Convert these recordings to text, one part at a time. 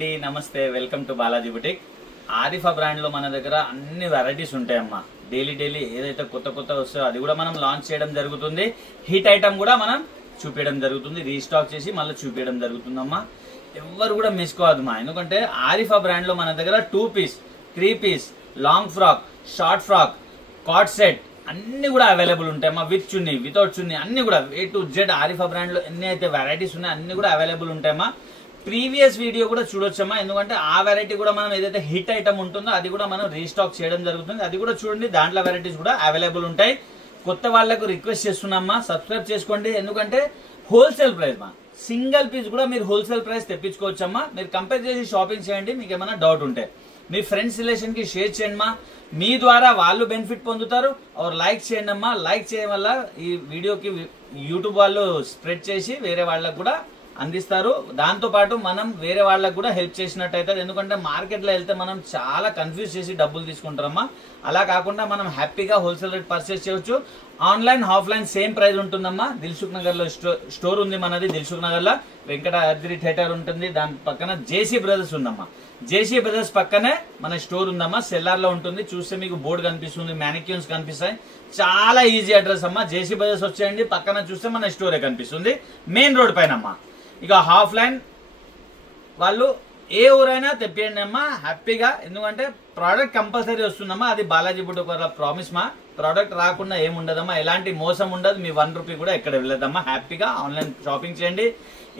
అండి నమస్తే welcome to Balaji boutique Arifa brand లో మన దగ్గర అన్ని వెరైటీస్ ఉంటాయమ్మా డైలీ ఏదైతే కొత్త వస్తాయో అది కూడా మనం లాంచ్ చేయడం జరుగుతుంది హిట్ ఐటమ్ కూడా మనం చూపించడం జరుగుతుంది రీస్టాక్ చేసి మళ్ళీ చూపించడం జరుగుతుందమ్మా ఎవరు కూడా మిస్ కావద్దమ్మా ఎందుకంటే ఆరిఫా బ్రాండ్ లో మన దగ్గర 2 piece 3 piece long frock short frock cord set అన్ని కూడా అవైలబుల్ ఉంటాయమ్మా విత్ చున్నీ వితౌట్ చున్నీ అన్ని కూడా A to Z Arifa brand లో ఎన్ని అయితే వెరైటీస్ ఉన్నాయో అన్ని కూడా అవైలబుల్ ఉంటాయమ్మా ప్రీవియస్ వీడియో కూడా చూడొచ్చమ్మా ఎందుకంటే ఆ వెరైటీ కూడా మనం ఏదైతే హిట్ ఐటమ్ ఉంటుందో అది కూడా మనం రీస్టాక్ చేయడం జరుగుతుంది అది కూడా చూడండి దాంట్లో వెరైటీస్ కూడా అవైలబుల్ ఉంటాయి కొత్త వాళ్ళకు రిక్వెస్ట్ చేస్తున్నామ్మా సబ్స్క్రైబ్ చేసుకోండి ఎందుకంటే హోల్సేల్ ప్రైస్ మా సింగిల్ పీస్ కూడా మీరు హోల్సేల్ ప్రైస్ తెప్పించుకోవచ్చమ్మా మీరు కంపేర్ చేసి షాపింగ్ చేయండి మీకు ఏమైనా డౌట్ ఉంటే మీ ఫ్రెండ్స్ రిలేషన్ కి షేర్ చేయండి మా మీ ద్వారా వాళ్ళు బెనిఫిట్ పొందుతారు और లైక్ చేయండి అమ్మా లైక్ చేయడం వల్ల ఈ వీడియోకి యూట్యూబ్ వాళ్ళు స్ప్రెడ్ చేసి వేరే వాళ్ళకు కూడా అందిస్తారు దాంతో పాటు మనం వేరే వాళ్ళకు కూడా హెల్ప్ చేసినట్టయితే ఎందుకంటే మార్కెట్ లో వెళ్తే మనం చాలా కన్ఫ్యూజ్ చేసి డబ్బులు తీసుకుంటారమ్మా అలా కాకుండా మనం హ్యాపీగా హోల్సేల్ రేట్ పర్చేస్ చేయొచ్చు ఆన్లైన్ ఆఫ్లైన్ సేమ్ ప్రైస్ ఉంటుందమ్మా దిల్సుఖ్ నగర్ లో స్టోర్ ఉంది మనది దిల్సుఖ్ నగర్ లో వెంకటాద్రి థియేటర్ ఉంటుంది దాని పక్కన జేసీ బ్రదర్స్ ఉందమ్మా జేసీ బ్రదర్స్ పక్కనే మన స్టోర్ ఉందమ్మా సెల్లార్ లో ఉంటుంది చూస్తే మీకు బోర్డు కనిపిస్తుంది మ్యానిక్యూన్స్ కనిపిస్తాయి చాలా ఈజీ అడ్రస్ అమ్మా జేసీ బ్రదర్స్ వచ్చేయండి పక్కన చూస్తే మన స్టోరే కనిపిస్తుంది మెయిన్ రోడ్ పైన అమ్మా ఇక హాఫ్ లైన్ వాళ్ళు ఏ ఊరైనా తెప్పియండి అమ్మా హ్యాపీగా ఎందుకంటే ప్రోడక్ట్ కంపల్సరీ వస్తుందమ్మా అది బాలాజీ బుటిక్ వాళ్ళ ప్రామిస్ మా ప్రోడక్ట్ రాకుండా ఏముండదమ్మా ఎలాంటి మోసం ఉండదు మీ 1 రూపీ కూడా ఎక్కడ వెళ్ళదమ్మా హ్యాపీగా ఆన్లైన్ షాపింగ్ చేయండి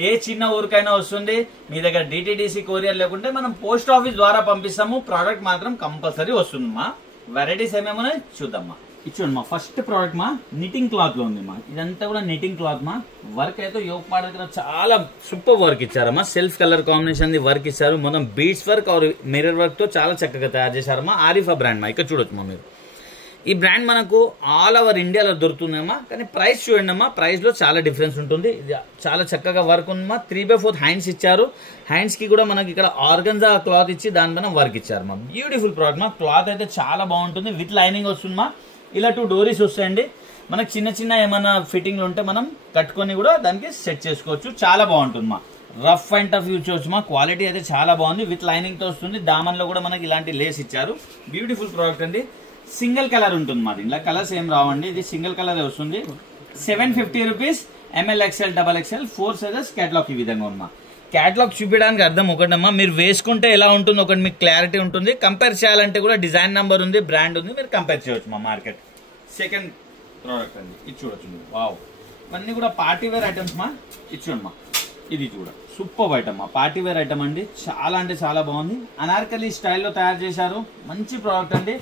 ఏ చిన్న ఊరికైనా వస్తుంది మీ దగ్గర డిటిడిసి కొరియర్ లేకుంటే మనం పోస్ట్ ఆఫీస్ ద్వారా పంపిస్తాము ప్రోడక్ట్ మాత్రం కంపల్సరీ వస్తుందమ్మా వెరైటీస్ ఏమేమో చూద్దామా ఇచ్చోండి మా ఫస్ట్ ప్రోడక్ట్ మా నిటింగ్ క్లాత్ లో ఉంది మా ఇదంతా కూడా నిటింగ్ క్లాత్ మా వర్క్ అయితే యోగ పాడ దగ్గర చాలా సూపర్ వర్క్ ఇచ్చారమ్మా సెల్ఫ్ కలర్ కాంబినేషన్ వర్క్ ఇచ్చారు మొత్తం బీడ్స్ వర్క్ और మిర్రర్ వర్క్ తో చాలా చక్కగా తయారు చేశారమ్మా ఆరిఫా బ్రాండ్ మా ఇక్కడ చూడొచ్చు మా మీరు ఈ బ్రాండ్ మనకు ఆల్ ఓవర్ ఇండియాలో దొరుకుతుందమ్మా కానీ ప్రైస్ చూడండి అమ్మా ప్రైస్ లో చాలా డిఫరెన్స్ ఉంటుంది ఇది చాలా చక్కగా వర్క్ ఉందమ్మా 3/4 హ్యాండ్స్ ఇచ్చారు హ్యాండ్స్ కి కూడా మనకి ఇక్కడ ఆర్గన్జా క్లాత్ ఇచ్చి దానిపైన వర్క్ ఇచ్చారు మా బ్యూటిఫుల్ ప్రోడక్ట్ మా క్లాత్ అయితే చాలా బాగుంటుంది విత్ లైనింగ్ వస్తుందమ్మా ఇలా 2 డోరీస్ వస్తాయండి మనకు చిన్న ఏమైనా ఫిట్టింగ్ ఉంటే మనం కట్టుకొని కూడా దానికి సెట్ చేసుకోవచ్చు చాలా బాగుంటుంది మా రఫ్ అండ్ టఫ్ యూజ్ చేయొచ్చు మా క్వాలిటీ అయితే చాలా బాగుంది విత్ లైనింగ్ తో వస్తుంది దామన్ లో కూడా మనకి ఇలాంటి లేస్ ఇచ్చారు బ్యూటిఫుల్ ప్రోడక్ట్ అండి సింగిల్ కలర్ ఉంటుంది మాది ఇలా కలర్స్ ఏం రావండి ఇది సింగిల్ కలర్ వస్తుంది 750 rupees ML XL XXL 4 sizes catalogue ఈ విధంగా ఉందమ్మా కేటలాగ్ చూపించడానికి అర్థం ఒకటమ్మా మీరు వేసుకుంటే ఎలా ఉంటుంది ఒకటి మీకు క్లారిటీ ఉంటుంది కంపేర్ చేయాలంటే కూడా డిజైన్ నెంబర్ ఉంది బ్రాండ్ ఉంది మీరు కంపేర్ చేయవచ్చు మా మార్కెట్ సెకండ్ ప్రోడక్ట్ అండి ఇది చూడొచ్చు వావ్ ఇవన్నీ కూడా పార్టీ వేర్ ఐటమ్స్ మా ఇది చూడమ్మా ఇది చూడ సూపర్ ఐటమ్ మా పార్టీ వేర్ ఐటమ్ అండి చాలా అంటే చాలా బాగుంది అనార్కలి స్టైల్లో తయారు చేశారు మంచి ప్రోడక్ట్ అండి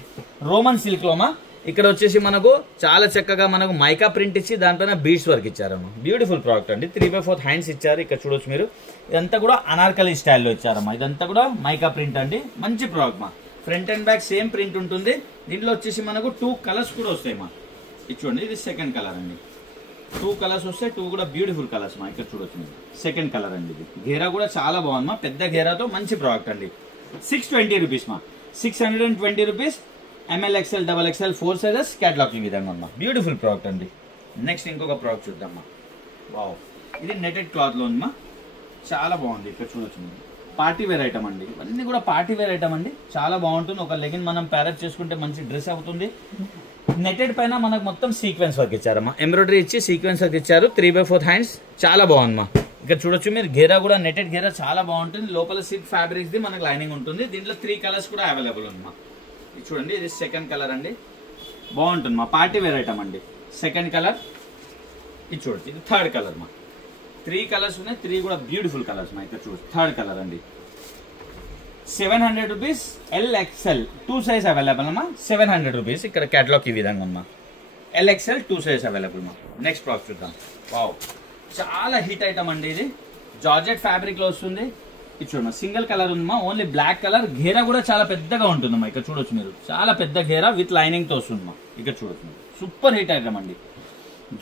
రోమన్ సిల్క్ లో మా ఇక్కడ వచ్చేసి మనకు చాలా చక్కగా మనకు మైకా ప్రింట్ ఇచ్చి దానిపైన బీడ్స్ వర్క్ ఇచ్చారమ్మా బ్యూటిఫుల్ ప్రోడక్ట్ అండి 3/4 హ్యాండ్స్ ఇచ్చారు ఇక్కడ చూడొచ్చు మీరు ఇదంతా కూడా అనార్కలి స్టైల్లో ఇచ్చారమ్మా ఇదంతా కూడా మైకా ప్రింట్ అండి మంచి ప్రోడక్ట్ మా front and back same print ఉంటుంది దీంట్లో వచ్చేసి మనకు 2 కలర్స్ కూడా వస్తాయి మా ఇది చూడండి ఇది సెకండ్ కలర్ అండి 2 కలర్స్ వస్తాయి 2 కూడా బ్యూటిఫుల్ కలర్స్ మా ఇక్కడ చూడొచ్చు మీరు సెకండ్ కలర్ అండి ఇది ఘేరా కూడా చాలా బాగుంది మా పెద్ద ఘేరాతో మంచి ప్రోడక్ట్ అండి 620 రూపీస్ మా 620 rupees ML XL XXL 4 sizes catalogue ఈ విధంగా ఉందా బ్యూటిఫుల్ ప్రోడక్ట్ అండి నెక్స్ట్ ఇంకొక ప్రోడక్ట్ చూద్దామా వావ్ ఇది నెటెడ్ క్లాత్ లో ఉందమ్మా చాలా బాగుంది ఇక్కడ చూడొచ్చు మీరు పార్టీ వేర్ ఐటమ్ అండి ఇవన్నీ కూడా పార్టీ వేర్ ఐటమ్ అండి చాలా బాగుంటుంది ఒక లెగిన్ మనం ప్యారప్ చేసుకుంటే మంచి డ్రెస్ అవుతుంది నెటెడ్ పైన మనకు మొత్తం సీక్వెన్స్ వర్క్ ఇచ్చారమ్మా ఎంబ్రాయిడరీ ఇచ్చి సీక్వెన్స్ వర్క్ ఇచ్చారు 3/4 హ్యాండ్స్ చాలా బాగుందమ్మా ఇక్కడ చూడొచ్చు మీరు ఘేరా కూడా నెటెడ్ ఘేరా చాలా బాగుంటుంది లోపల సిల్క్ ఫ్యాబ్రిక్స్ ది మనకు లైనింగ్ ఉంటుంది దీంట్లో 3 కలర్స్ కూడా అవైలబుల్ ఉందమ్మా ఇది చూడండి ఇది సెకండ్ కలర్ అండి బాగుంటుంది మా పార్టీ వేర్ ఐటమ్ అండి సెకండ్ కలర్ ఇది చూడొచ్చు ఇది థర్డ్ కలర్ మా 3 కలర్స్ ఉన్నాయి 3 కూడా బ్యూటిఫుల్ కలర్స్ మా ఇక్కడ చూడొచ్చు థర్డ్ కలర్ అండి 700 రూపీస్ LXL 2 సైజ్ అవైలబుల్ అమ్మా 700 రూపీస్ ఇక్కడ కేటలాగ్ ఈ విధంగా ఉందా LXL 2 సైజ్ అవైలబుల్ మా నెక్స్ట్ ప్రోడక్ట్ చూద్దాం వావ్ చాలా హిట్ ఐటమ్ అండి ఇది జార్జెట్ ఫ్యాబ్రిక్ లో వస్తుంది ఇది చూడమ్మా సింగిల్ కలర్ ఉందమ్మా ఓన్లీ బ్లాక్ కలర్ ఘేరా కూడా చాలా పెద్దగా ఉంటుందమ్మా ఇక్కడ చూడొచ్చు మీరు చాలా పెద్ద ఘేరా విత్ లైనింగ్ తో వస్తుందమ్మా ఇక్కడ చూడొచ్చు మీరు సూపర్ హిట్ ఐటమ్ అండి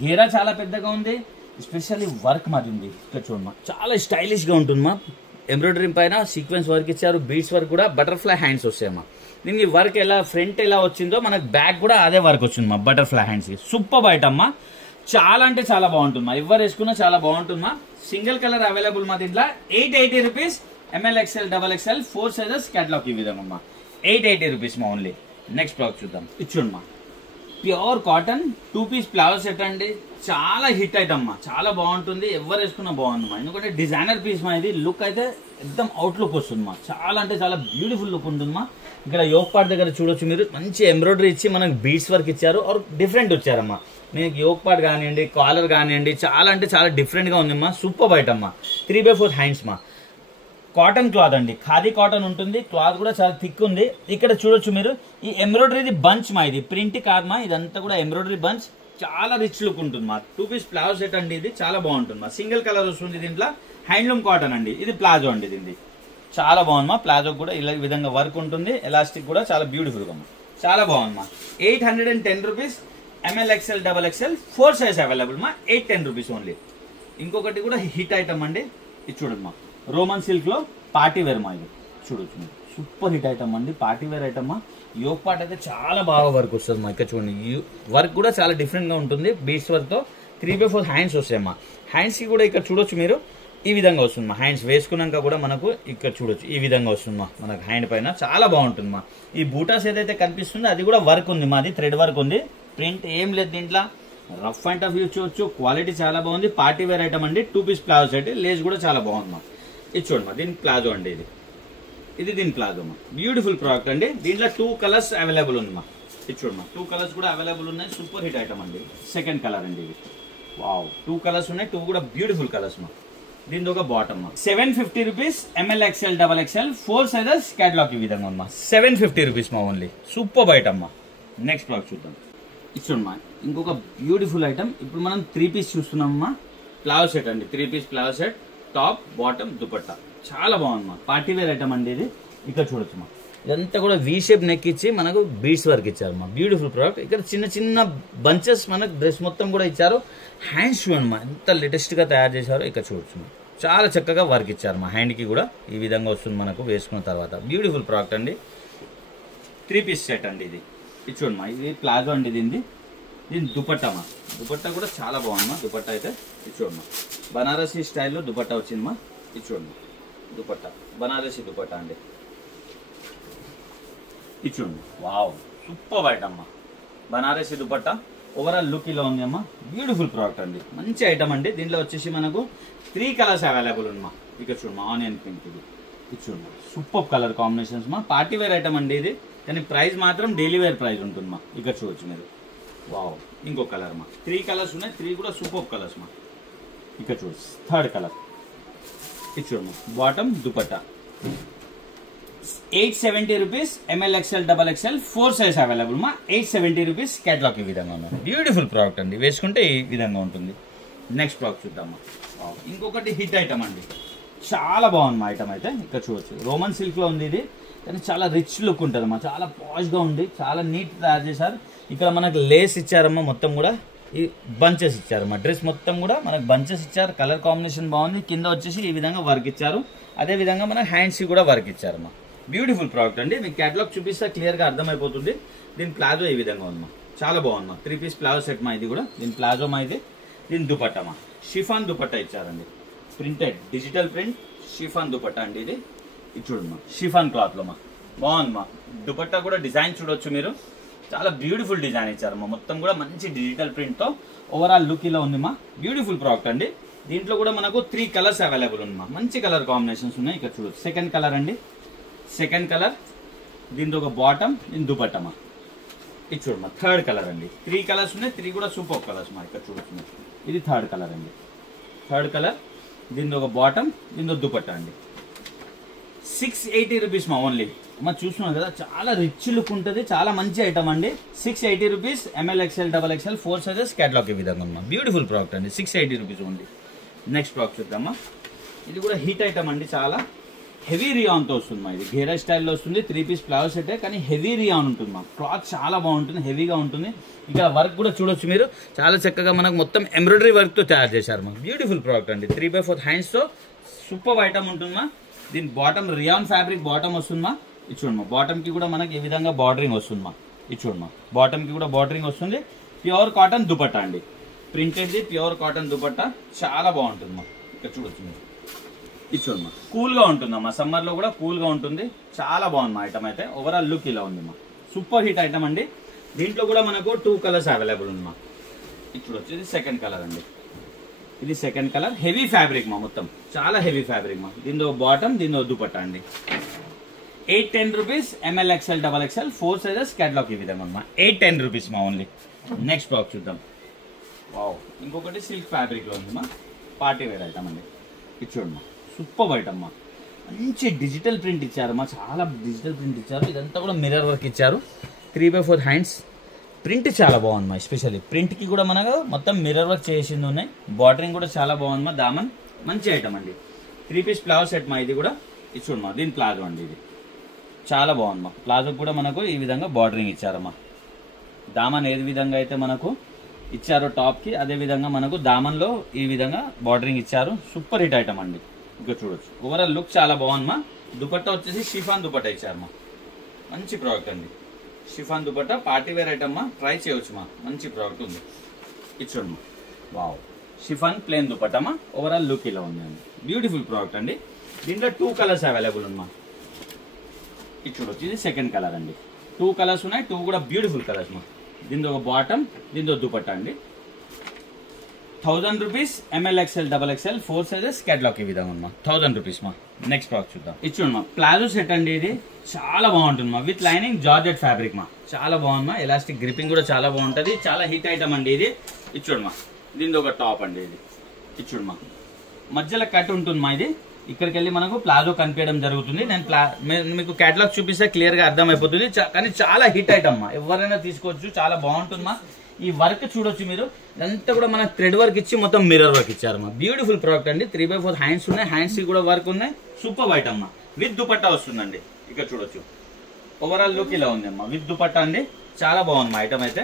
ఘేరా చాలా పెద్దగా ఉంది ఎస్పెషల్లీ వర్క్ మాది ఉంది ఇక్కడ చూడమ్మా చాలా స్టైలిష్ గా ఉంటుందమ్మా ఎంబ్రాయిడరీ పైన సీక్వెన్స్ వర్క్ ఇచ్చారు బీడ్స్ వర్క్ కూడా బటర్ఫ్లై హ్యాండ్స్ వస్తాయమ్మా దీనికి వర్క్ ఎలా ఫ్రంట్ ఎలా వచ్చిందో మనకు బ్యాక్ కూడా అదే వర్క్ వచ్చిందమ్మా బటర్ఫ్లై హ్యాండ్స్ సూపర్ ఐటమ్ అమ్మా చాలా అంటే చాలా బాగుంటుందమ్మా ఎవరు వేసుకున్నా చాలా బాగుంటుందమ్మా సింగిల్ కలర్ అవైలబుల్ మా దీంట్లో 880 rupees ML XL XXL 4 sizes catalogue ఈ విధంగా అమ్మా 880 రూపీస్ మా ఓన్లీ. నెక్స్ట్ బ్లాక్ చూద్దాం. ఇచ్చుడమ్మా pure cotton 2 piece palazzo set అండి. చాలా హిట్ ఐటమ్ అమ్మా, చాలా బాగుంటుంది, ఎవరు వేసుకున్నా బాగుందమ్మా. ఎందుకంటే డిజైనర్ పీస్ మా ఇది. లుక్ అయితే ఎక్దమ్ అవుట్ లుక్ వస్తుందమ్మా, చాలా అంటే చాలా బ్యూటిఫుల్ లుక్ ఉంటుందమ్మా. ఇక్కడ యోక్ పార్ట్ దగ్గర చూడొచ్చు మీరు, మంచి ఎంబ్రాయిడరీ ఇచ్చి మనకు బీడ్స్ వర్క్ ఇచ్చారు, ఆర్ డిఫరెంట్ వచ్చారమ్మా. మీకు యోక్ పార్ట్ కానివ్వండి, కాలర్ కానివ్వండి, చాలా అంటే చాలా డిఫరెంట్ గా ఉందమ్మా. సూపర్ ఐటమ్ అమ్మా. 3/4 హ్యాండ్స్ మా కాటన్ క్లాత్ అండి, ఖాదీ కాటన్ ఉంటుంది. క్లాత్ కూడా చాలా థిక్ ఉంది. ఇక్కడ చూడొచ్చు మీరు, ఈ ఎంబ్రాయిడరీ బంచ్ మా ఇది ప్రింట్ కాదు మా, ఇదంతా కూడా ఎంబ్రాయిడరీ బంచ్. చాలా రిచ్ లుక్ ఉంటుంది మా. 2 పీస్ ప్లాజో సెట్ అండి, ఇది చాలా బాగుంటుంది మా. సింగిల్ కలర్ వస్తుంది దీంట్లో. హ్యాండ్లూమ్ కాటన్ అండి, ఇది ప్లాజో అండి. ఇది చాలా బాగుంది మా. ప్లాజో కూడా ఇలా విధంగా వర్క్ ఉంటుంది, ఎలాస్టిక్ కూడా చాలా బ్యూటిఫుల్ గా మా. చాలా బాగుంది మా. 810 rupees. ML XL XXL 4 size available మా. 810 రూపీస్ ఓన్లీ. ఇంకొకటి కూడా హిట్ ఐటమ్ అండి, ఇది చూడండి మా. రోమన్ సిల్క్ లో పార్టీ వేర్ మా. ఇది చూడొచ్చు మీరు, సూపర్ హిట్ ఐటమ్ అండి, పార్టీ వేర్ ఐటమ్ మా. యోక్ పార్ట్ అయితే చాలా బాగా వర్క్ వస్తుంది మా. ఇక్కడ చూడండి, వర్క్ కూడా చాలా డిఫరెంట్ గా ఉంటుంది, బీడ్స్ వర్క్ తో. 3/4 హ్యాండ్స్ వస్తాయమ్మా. హ్యాండ్స్ కి కూడా ఇక్కడ చూడొచ్చు మీరు, ఈ విధంగా వస్తుంది మా. హ్యాండ్స్ వేసుకున్నాక కూడా మనకు ఇక్కడ చూడొచ్చు, ఈ విధంగా వస్తుంది మా. మనకు హ్యాండ్ పైన చాలా బాగుంటుంది మా. ఈ బూటాస్ ఏదైతే కనిపిస్తుందో అది కూడా వర్క్ ఉంది మాది, థ్రెడ్ వర్క్ ఉంది. ప్రింట్ ఏం లేదు దీంట్లో. రఫ్ అండ్ టఫ్ యూజ్ చేయొచ్చు, క్వాలిటీ చాలా బాగుంది. పార్టీ వేర్ ఐటమ్ అండి, 2 పీస్ ప్లాజో సెట్. లేస్ కూడా చాలా బాగుంది మా. ఇది చూడండి మా, దీని ప్లాజో అండి. ఇది దీని ప్లాజో మా. బ్యూటిఫుల్ ప్రోడక్ట్ అండి. దీంట్లో 2 కలర్స్ అవైలబుల్ ఉంది మా. ఇది చూడండి మా, 2 కలర్స్ కూడా అవైలబుల్ ఉన్నాయి. సూపర్ హిట్ ఐటమ్ అండి. సెకండ్ కలర్ అండి ఇది. వావ్, 2 కలర్స్ ఉన్నాయి, 2 కూడా బ్యూటిఫుల్ కలర్స్ మా. దీని ఒక బాటమ్ మా. 750 rupees. ML XL XXL 4 sizes catalogue ఈ విధంగా ఉంది మా. 750 రూపీస్ మా ఓన్లీ. సూపర్ ఐటమ్ మా. నెక్స్ట్ బ్లాక్ చూద్దాం. ఇచ్చుడు మా, ఇంకొక బ్యూటిఫుల్ ఐటమ్. ఇప్పుడు మనం 3 పీస్ చూస్తున్నామమ్మా. ప్లాజో సెట్ అండి, 3 piece palazzo set, top bottom dupatta. చాలా బాగుంది మా. పార్టీ వేర్ ఐటమ్ అండి ఇది. ఇక్కడ చూడొచ్చు మా, ఇదంతా కూడా వి షేప్ నెక్ ఇచ్చి మనకు బీడ్స్ వర్క్ ఇచ్చారు మా. Beautiful product. ఇక్కడ చిన్న చిన్న బంచెస్ మనకు డ్రెస్ మొత్తం కూడా ఇచ్చారు. హ్యాండ్స్ చూడండి మా, ఎంత లేటెస్ట్ గా తయారు చేశారో. ఇక్కడ చూడొచ్చు మా, చాలా చక్కగా వర్క్ ఇచ్చారు మా. హ్యాండ్ కి కూడా ఈ విధంగా వస్తుంది మనకు వేసుకున్న తర్వాత. బ్యూటిఫుల్ ప్రోడక్ట్ అండి. 3 పీస్ సెట్ అండి ఇది. ఇది చూడండి మా, ఇది ప్లాజో అండి. దీని దుపట్టా మా. దుపట్టా కూడా చాలా బాగుంది మా. దుపట్టా అయితే ఇది చూడండి మా, బనారసీ స్టైల్లో దుపట్టా వచ్చింది మా. ఇది చూడండి దుపట్టా, బనారసీ దుపట్టా అండి. ఇది చూడండి, వావ్, సూపర్ ఐటమ్ అమ్మా. బనారసీ దుపట్టా ఓవరాల్ లుక్ ఇలా ఉంది అమ్మా. బ్యూటిఫుల్ ప్రోడక్ట్ అండి, మంచి ఐటమ్ అండి. దీంట్లో వచ్చేసి మనకు 3 కలర్స్ అవైలబుల్ ఉంది మా. ఇక్కడ చూడమ్మా, ఆనియన్ పింక్. ఇది చూడండి, సూపర్ కలర్ కాంబినేషన్స్ మా. పార్టీ వేర్ ఐటమ్ అండి ఇది, కానీ ప్రైస్ మాత్రం డైలీ వేర్ ప్రైస్ ఉంటుంది మా. ఇక్కడ చూడొచ్చు మీరు. వావ్, ఇంకో కలర్ మా. 3 కలర్స్ ఉన్నాయి, 3 కూడా సూపర్ కలర్స్ మా. ఇక్కడ చూడొచ్చు, థర్డ్ కలర్. ఇది చూడమ్మా, bottom dupatta. 870 rupees. ML XL XXL 4 size available మా. 870 రూపీస్. కేటలాగ్ ఈ విధంగా ఉంది. బ్యూటిఫుల్ ప్రోడక్ట్ అండి, వేసుకుంటే ఈ విధంగా ఉంటుంది. నెక్స్ట్ ప్రోడక్ట్ చూద్దామా. ఇంకొకటి హిట్ ఐటమ్ అండి, చాలా బాగుంది మా ఐటమ్ అయితే. ఇక్కడ చూడొచ్చు, రోమన్ సిల్క్ లో ఉంది ఇది, కానీ చాలా రిచ్ లుక్ ఉంటుంది మా. చాలా పాష్ గా ఉంది, చాలా నీట్ తయారు చేశారు. ఇక్కడ మనకు లేస్ ఇచ్చారమ్మా, మొత్తం కూడా ఈ బంచెస్ ఇచ్చారు మా. డ్రెస్ మొత్తం కూడా మనకు బంచెస్ ఇచ్చారు. కలర్ కాంబినేషన్ బాగుంది. కింద వచ్చేసి ఈ విధంగా వర్క్ ఇచ్చారు. అదే విధంగా మన హ్యాండ్స్ కూడా వర్క్ ఇచ్చారు మా. బ్యూటిఫుల్ ప్రోడక్ట్ అండి. మీకు కేటలాగ్ చూపిస్తే క్లియర్ గా అర్థమైపోతుంది. దీని ప్లాజో ఈ విధంగా ఉంది మా. చాలా బాగుంది మా. 3 పీస్ ప్లాజో సెట్ మా. ఇది కూడా దీని ప్లాజో మా. ఇది దీని దుపట్టా మా. షిఫాన్ దుపట్టా ఇచ్చారండి, printed digital print chiffon dupatta అండి ఇది. ఇది చూడండి మా, షిఫాన్ క్లాత్ లో మా. బాగుంది మా. దుపట్టా కూడా డిజైన్ చూడొచ్చు మీరు, చాలా బ్యూటిఫుల్ డిజైన్ ఇచ్చారు మా. మొత్తం కూడా మంచి డిజిటల్ ప్రింట్ తో ఓవరాల్ లుక్ ఇలా ఉంది మా. బ్యూటిఫుల్ ప్రోడక్ట్ అండి. దీంట్లో కూడా మనకు 3 కలర్స్ అవైలబుల్ ఉంది మా. మంచి కలర్ కాంబినేషన్స్ ఉన్నాయి. ఇక్కడ చూడొచ్చు, సెకండ్ కలర్ అండి. సెకండ్ కలర్, దీంతో ఒక బాటమ్, దీని దుపట్టా మా. ఇది చూడమ్మా, థర్డ్ కలర్ అండి. 3 కలర్స్ ఉన్నాయి, 3 కూడా సూపర్ కలర్స్ మా. ఇక్కడ చూడొచ్చు, ఇది థర్డ్ కలర్ అండి. థర్డ్ కలర్, దీంతో ఒక బాటమ్, దీంతో దుపట్టా అండి. 680 రూపీస్ మా ఓన్లీ. అమ్మ చూస్తున్నాం కదా, చాలా రిచ్ లుక్ ఉంటుంది, చాలా మంచి ఐటమ్ అండి. 680 rupees. ML XL XXL 4 sizes. Catalogue ఈ విధంగా అమ్మా. బ్యూటిఫుల్ ప్రోడక్ట్ అండి. 680 రూపీస్ ఓన్లీ. నెక్స్ట్ ప్రోడక్ట్ చూద్దామా. ఇది కూడా హిట్ ఐటమ్ అండి, చాలా హెవీ రియాన్తో వస్తుంది మా. ఇది గేరా స్టైల్లో వస్తుంది. 3 పీస్ ప్లాజో సెట్, కానీ హెవీ రియాన్ ఉంటుంది మా. క్లాత్ చాలా బాగుంటుంది, హెవీగా ఉంటుంది. ఇక్కడ వర్క్ కూడా చూడొచ్చు మీరు, చాలా చక్కగా మనకు మొత్తం ఎంబ్రాయిడరీ వర్క్తో తయారు చేశారు మా. బ్యూటిఫుల్ ప్రోడక్ట్ అండి. 3/4 హ్యాండ్స్తో సూపర్ ఐటమ్ ఉంటుంది మా. దీని బాటమ్ రియాన్ ఫ్యాబ్రిక్ బాటమ్ వస్తుంది మా. ఇది చూడమ్మా, బాటమ్ కి కూడా మనకి ఈ విధంగా బార్డరింగ్ వస్తుంది మా. ఇది చూడమ్మా, బాటమ్ కి కూడా బార్డరింగ్ వస్తుంది. ప్యూర్ కాటన్ దుపట్టా అండి, printed the pure cotton dupatta, చాలా బాగుంటుంది మా. ఇక్కడ చూడొచ్చు మీరు. ఇది చూడమ్మా కూల్ గా ఉంటుందమ్మా, సమ్మర్ లో కూడా కూల్ గా ఉంటుంది. చాలా బాగుంది ఐటమ్ అయితే. ఓవరాల్ లుక్ ఇలా ఉందమ్మా, సూపర్ హిట్ ఐటమ్ అండి. దీంట్లో కూడా మనకు 2 కలర్స్ అవైలబుల్ ఉందమ్మా. ఇప్పుడు వచ్చేది సెకండ్ కలర్ అండి. ఇది సెకండ్ కలర్, హెవీ ఫ్యాబ్రిక్ మా, మొత్తం చాలా హెవీ ఫ్యాబ్రిక్ మా. దీంతో బాటమ్, దీంతో దుపట్టా అండి. 810 rupees, ML XL XXL 4 sizes catalogue ఈ విధంగా అమ్మా. 810 రూపీస్ మా ఓన్లీ. నెక్స్ట్ బాక్స్ చూద్దాం. వావ్, ఇంకొకటి సిల్క్ ఫ్యాబ్రిక్ లో ఉందమ్మా, పార్టీ వేర్ ఐటమ్ అండి. ఇది చూడమ్మా, సూపర్ ఐటమ్ అమ్మా. మంచి డిజిటల్ ప్రింట్ ఇచ్చారమ్మా, చాలా డిజిటల్ ప్రింట్ ఇచ్చారు. ఇదంతా కూడా మిర్రర్ వర్క్ ఇచ్చారు. 3/4 హ్యాండ్స్ ప్రింట్ చాలా బాగుందమ్మా. ఎస్పెషల్లీ ప్రింట్ కి కూడా మనకు మొత్తం మిర్రర్ వర్క్ చేసింది ఉన్నాయి. బార్డరింగ్ కూడా చాలా బాగుందమ్మా. దామన్ మంచి ఐటమ్ అండి. 3 పీస్ ప్లాజో సెట్ మా, ఇది కూడా. ఇది చూడమ్మా, దీని ప్లాజో అండి. ఇది చాలా బాగుందమ్మా. ప్లాజో కూడా మనకు ఈ విధంగా బార్డరింగ్ ఇచ్చారమ్మా. దామన్ ఏ విధంగా అయితే మనకు ఇచ్చారో టాప్ కి, అదే విధంగా మనకు దామన్ లో ఈ విధంగా బార్డరింగ్ ఇచ్చారు. సూపర్ హిట్ ఐటమ్ అండి. ఇంకా చూడొచ్చు, ఓవరాల్ లుక్ చాలా బాగుందమ్మా. దుపట్టా వచ్చేసి షిఫాన్ దుపట్టా ఇచ్చారమ్మా. మంచి ప్రోడక్ట్ అండి. Chiffon dupatta party wear item మా, ట్రై చేయవచ్చు మా, మంచి ప్రోడక్ట్ ఉంది. ఇది చూడమ్మా, wow, chiffon plain dupatta. Overall look ఇలా ఉందండి. బ్యూటిఫుల్ ప్రోడక్ట్ అండి. దీంట్లో 2 కలర్స్ అవైలబుల్ ఉన్నా. ఇది చూడొచ్చు, ఇది సెకండ్ కలర్ అండి. 2 కలర్స్ ఉన్నాయి, 2 కూడా బ్యూటిఫుల్ కలర్స్ మా. దీంతో ఒక బాటమ్, దీంతో దుపట్టా అండి. 1000 rupees, ML XL XXL 4 sizes catalogue ఈ విధంగా ఉన్నా. 1000 రూపీస్ మా. నెక్స్ట్ ప్రోడక్ట్ చూద్దాం. ఇది చూడమ్మా, ప్లాజో సెట్ అండి. ఇది చాలా బాగుంటుంది మా, విత్ లైనింగ్ జార్జెట్ ఫ్యాబ్రిక్ మా. చాలా బాగుంది మా. ఎలాస్టిక్ గ్రిప్పింగ్ కూడా చాలా బాగుంటది. చాలా హిట్ ఐటమ్ అండి ఇది. ఇది చూడమ్మా, దీంతో ఒక టాప్ అండి. ఇది చూడమ్మా, మధ్యలో కట్ ఉంటుంది మా. ఇది ఇక్కడికి వెళ్ళి మనకు ప్లాజో కనిపించడం జరుగుతుంది. నేను మీకు కేటలాగ్ చూపిస్తే క్లియర్ గా అర్థమైపోతుంది. కానీ చాలా హిట్ ఐటమ్ మా, ఎవరైనా తీసుకోవచ్చు. చాలా బాగుంటుందమ్మా. ఈ వర్క్ చూడొచ్చు మీరు, ఇదంతా కూడా మనకు థ్రెడ్ వర్క్ ఇచ్చి మొత్తం మిర్రర్ వర్క్ ఇచ్చారు మా. బ్యూటిఫుల్ ప్రోడక్ట్ అండి. 3/4 హ్యాండ్స్ ఉన్నాయి, హ్యాండ్స్ కి కూడా వర్క్ ఉన్నాయి. సూపర్ ఐటమ్ మా, విత్ దుపట్టా వస్తుందండి. ఇక్కడ చూడొచ్చు, ఓవరాల్ లుక్ ఇలా ఉంది అమ్మా, విత్ దుపట్టా అండి. చాలా బాగుంది మా ఐటమ్ అయితే.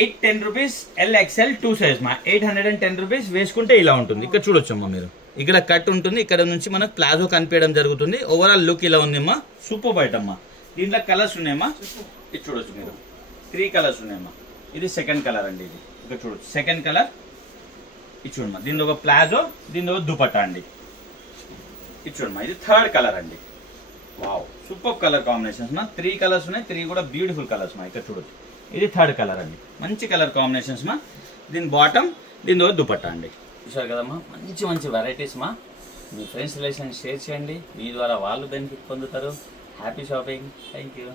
810 రూపీస్, L XL 2 సైజ్ మా. 810 రూపీస్ వేసుకుంటే ఇలా ఉంటుంది. ఇక్కడ చూడొచ్చు అమ్మా మీరు, ఇక్కడ కట్ ఉంటుంది, ఇక్కడ నుంచి మనకు ప్లాజో కనిపించడం జరుగుతుంది. ఓవరాల్ లుక్ ఇలా ఉంది అమ్మా, సూపర్ ఐటమ్ మా. దీంట్లో కలర్స్ ఉన్నాయమ్మా. ఇది చూడొచ్చు మీరు, 3 కలర్స్ ఉన్నాయమ్మా. ఇది సెకండ్ కలర్ అండి. ఇది ఇక్కడ చూడొచ్చు, సెకండ్ కలర్. ఇది చూడమ్మా, దీని ఒక ప్లాజో, దీని ఒక దుపట్టా అండి. ఇది చూడమ్మా, ఇది థర్డ్ కలర్ అండి. వావ్, సూపర్ కలర్ కాంబినేషన్స్ మా. 3 కలర్స్ ఉన్నాయి, 3 కూడా బ్యూటిఫుల్ కలర్స్ మా. ఇక్కడ చూడొచ్చు, ఇది థర్డ్ కలర్ అండి. మంచి కలర్ కాంబినేషన్స్ మా. దీని బాటమ్, దీని ఒక దుపట్టా అండి. చూసారు కదమ్మా, మంచి మంచి వెరైటీస్ మా. మీ ఫ్రెండ్స్ రిలేషన్ షేర్ చేయండి, మీ ద్వారా వాళ్ళు బెనిఫిట్ పొందుతారు. Happy shopping. Thank you.